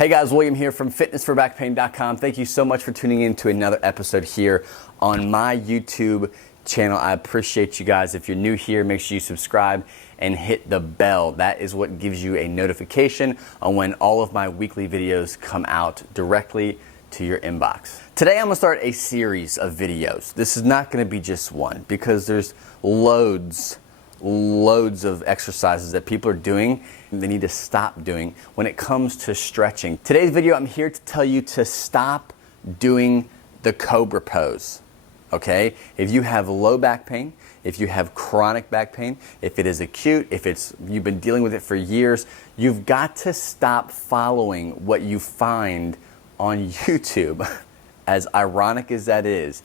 Hey guys, William here from fitnessforbackpain.com. Thank you so much for tuning in to another episode here on my YouTube channel. I appreciate you guys. If you're new here, make sure you subscribe and hit the bell. That is what gives you a notification on when all of my weekly videos come out directly to your inbox. Today I'm gonna start a series of videos. This is not gonna be just one because there's loads of exercises that people are doing and they need to stop doing when it comes to stretching. Today's video, I'm here to tell you to stop doing the Cobra Pose, okay? If you have low back pain, if you have chronic back pain, if it is acute, if you've been dealing with it for years, you've got to stop following what you find on YouTube. As ironic as that is,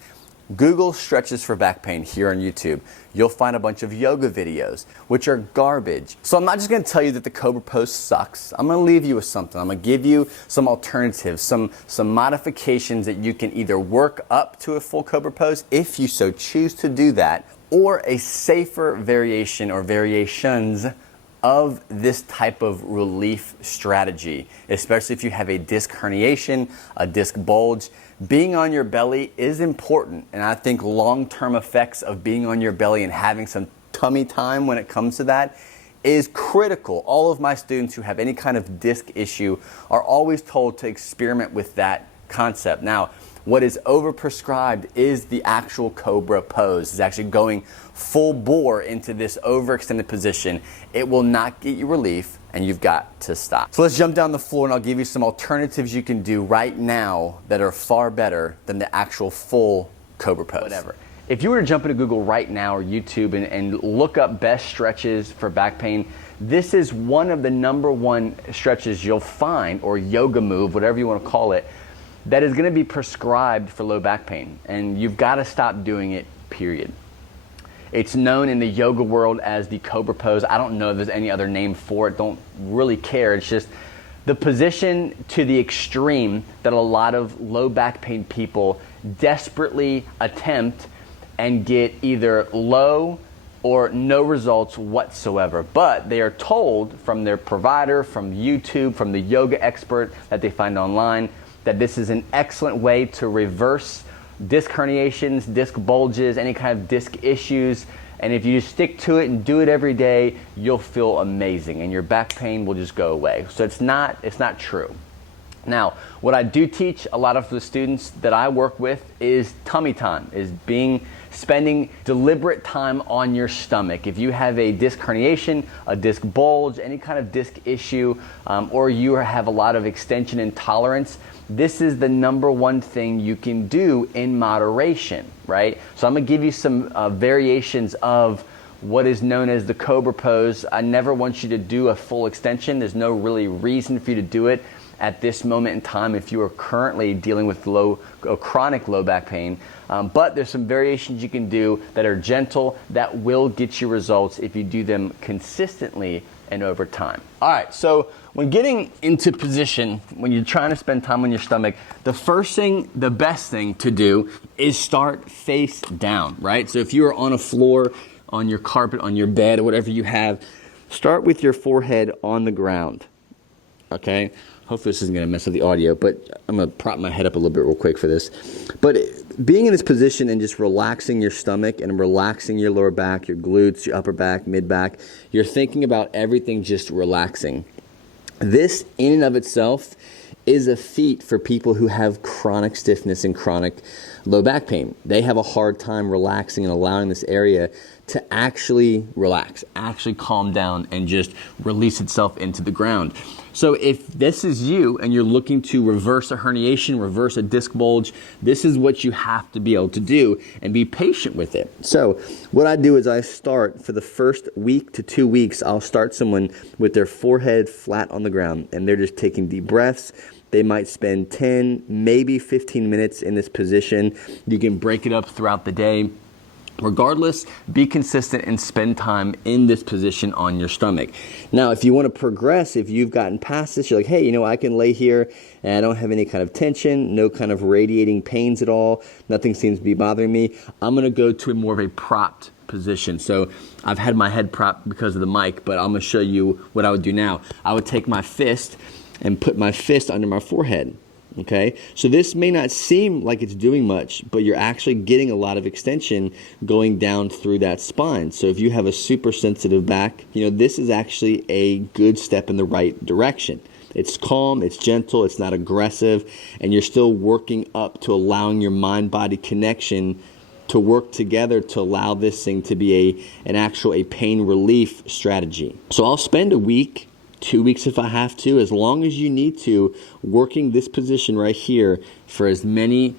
Google stretches for back pain here on YouTube. You'll find a bunch of yoga videos, which are garbage. So I'm not just gonna tell you that the Cobra Pose sucks. I'm gonna leave you with something. I'm gonna give you some alternatives, some modifications that you can either work up to a full Cobra Pose if you so choose to do that, or a safer variation or variations of this type of relief strategy, especially if you have a disc herniation, a disc bulge. Being on your belly is important, and I think long-term effects of being on your belly and having some tummy time when it comes to that is critical. All of my students who have any kind of disc issue are always told to experiment with that concept. Now, what is overprescribed is the actual Cobra Pose. It's actually going full bore into this overextended position. It will not get you relief, and you've got to stop. So let's jump down the floor and I'll give you some alternatives you can do right now that are far better than the actual full Cobra Pose. Whatever. If you were to jump into Google right now or YouTube and look up best stretches for back pain, this is one of the #1 stretches you'll find, or yoga move, whatever you want to call it, that is going to be prescribed for low back pain, and you've got to stop doing it, period. It's known in the yoga world as the Cobra Pose. I don't know if there's any other name for it, don't really care. It's just the position to the extreme that a lot of low back pain people desperately attempt and get either low or no results whatsoever. But they are told from their provider, from YouTube, from the yoga expert that they find online, that this is an excellent way to reverse disc herniations, disc bulges, any kind of disc issues. And if you just stick to it and do it every day, you'll feel amazing and your back pain will just go away. So it's not true. Now, what I do teach a lot of the students that I work with is tummy time, is spending deliberate time on your stomach. If you have a disc herniation, a disc bulge, any kind of disc issue, or you have a lot of extension intolerance, this is the #1 thing you can do in moderation, right? So I'm gonna give you some variations of what is known as the Cobra Pose. I never want you to do a full extension. There's no really reason for you to do it at this moment in time if you are currently dealing with chronic low back pain. But there's some variations you can do that are gentle that will get you results if you do them consistently and over time. All right, so when getting into position, when you're trying to spend time on your stomach, the best thing to do is start face down, right? So if you are on a floor, on your carpet, on your bed, or whatever you have, start with your forehead on the ground, okay? Hopefully this isn't gonna mess up the audio, but I'm gonna prop my head up a little bit real quick for this. But being in this position and just relaxing your stomach and relaxing your lower back, your glutes, your upper back, mid back, you're thinking about everything just relaxing. This in and of itself is a feat for people who have chronic stiffness and chronic low back pain. They have a hard time relaxing and allowing this area to actually relax, actually calm down and just release itself into the ground. So if this is you and you're looking to reverse a herniation, reverse a disc bulge, this is what you have to be able to do and be patient with it. So what I do is I start for the first week to 2 weeks, I'll start someone with their forehead flat on the ground and they're just taking deep breaths. They might spend 10, maybe 15 minutes in this position. You can break it up throughout the day. Regardless, be consistent and spend time in this position on your stomach. Now, if you want to progress, if you've gotten past this, you're like, hey, I can lay here and I don't have any kind of tension, no kind of radiating pains at all, nothing seems to be bothering me, I'm going to go to more of a propped position. So I've had my head propped because of the mic, but I'm going to show you what I would do now. I would take my fist and put my fist under my forehead. Okay, so this may not seem like it's doing much, but you're actually getting a lot of extension going down through that spine. So if you have a super sensitive back, this is actually a good step in the right direction. It's calm, it's gentle, it's not aggressive, and you're still working up to allowing your mind-body connection to work together to allow this thing to be a pain relief strategy. So I'll spend a week, 2 weeks if I have to, as long as you need to, working this position right here for as many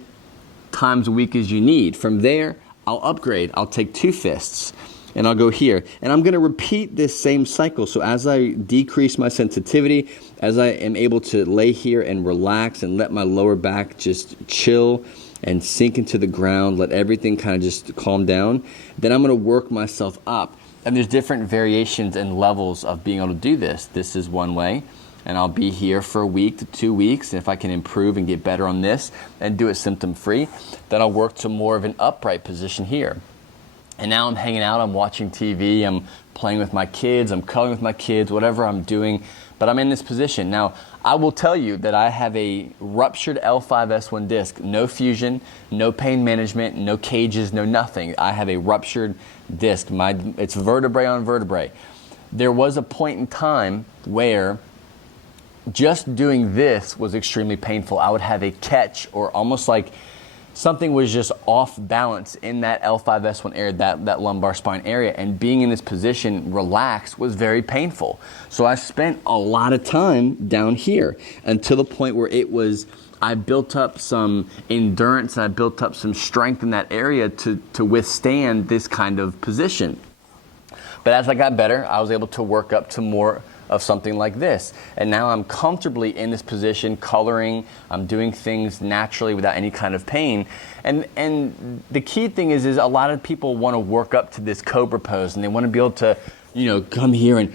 times a week as you need. From there, I'll upgrade. I'll take 2 fists and I'll go here. And I'm gonna repeat this same cycle. So as I decrease my sensitivity, as I am able to lay here and relax and let my lower back just chill and sink into the ground, let everything kind of just calm down, then I'm gonna work myself up. And there's different variations and levels of being able to do this. This is one way, and I'll be here for a week to 2 weeks. And if I can improve and get better on this and do it symptom-free, then I'll work to more of an upright position here. And now I'm hanging out, I'm watching TV, I'm playing with my kids, I'm coloring with my kids, whatever I'm doing, but I'm in this position. Now, I will tell you that I have a ruptured L5-S1 disc, no fusion, no pain management, no cages, no nothing. I have a ruptured disc. It's vertebrae on vertebrae. There was a point in time where just doing this was extremely painful. I would have a catch, or almost like something was just off balance in that L5-S1 area, that lumbar spine area, and being in this position relaxed was very painful. So I spent a lot of time down here until the point where I built up some endurance and I built up some strength in that area to withstand this kind of position. But as I got better, I was able to work up to more of something like this. And now I'm comfortably in this position, coloring, I'm doing things naturally without any kind of pain. And the key thing is a lot of people want to work up to this Cobra Pose, and they want to be able to, come here and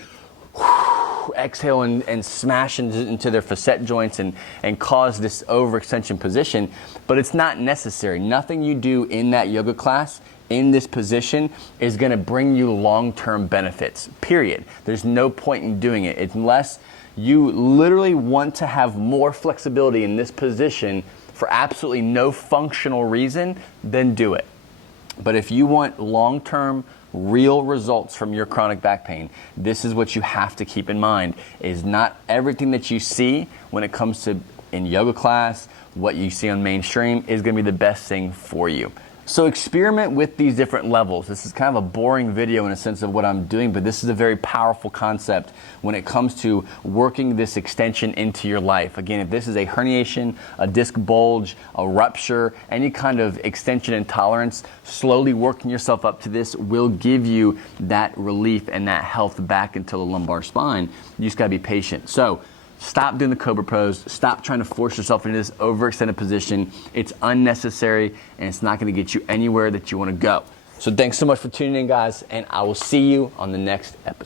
exhale and smash into their facet joints and cause this overextension position, but it's not necessary. Nothing you do in that yoga class in this position is going to bring you long-term benefits, period. There's no point in doing it unless you literally want to have more flexibility in this position for absolutely no functional reason, then do it. But if you want long-term real results from your chronic back pain, this is what you have to keep in mind, is not everything that you see when it comes to in yoga class, what you see on mainstream is going to be the best thing for you. So experiment with these different levels. This is kind of a boring video in a sense of what I'm doing, but this is a very powerful concept when it comes to working this extension into your life. Again, if this is a herniation, a disc bulge, a rupture, any kind of extension intolerance, slowly working yourself up to this will give you that relief and that health back into the lumbar spine. You just gotta be patient. So stop doing the Cobra Pose. Stop trying to force yourself into this overextended position. It's unnecessary, and it's not going to get you anywhere that you want to go. So thanks so much for tuning in, guys, and I will see you on the next episode.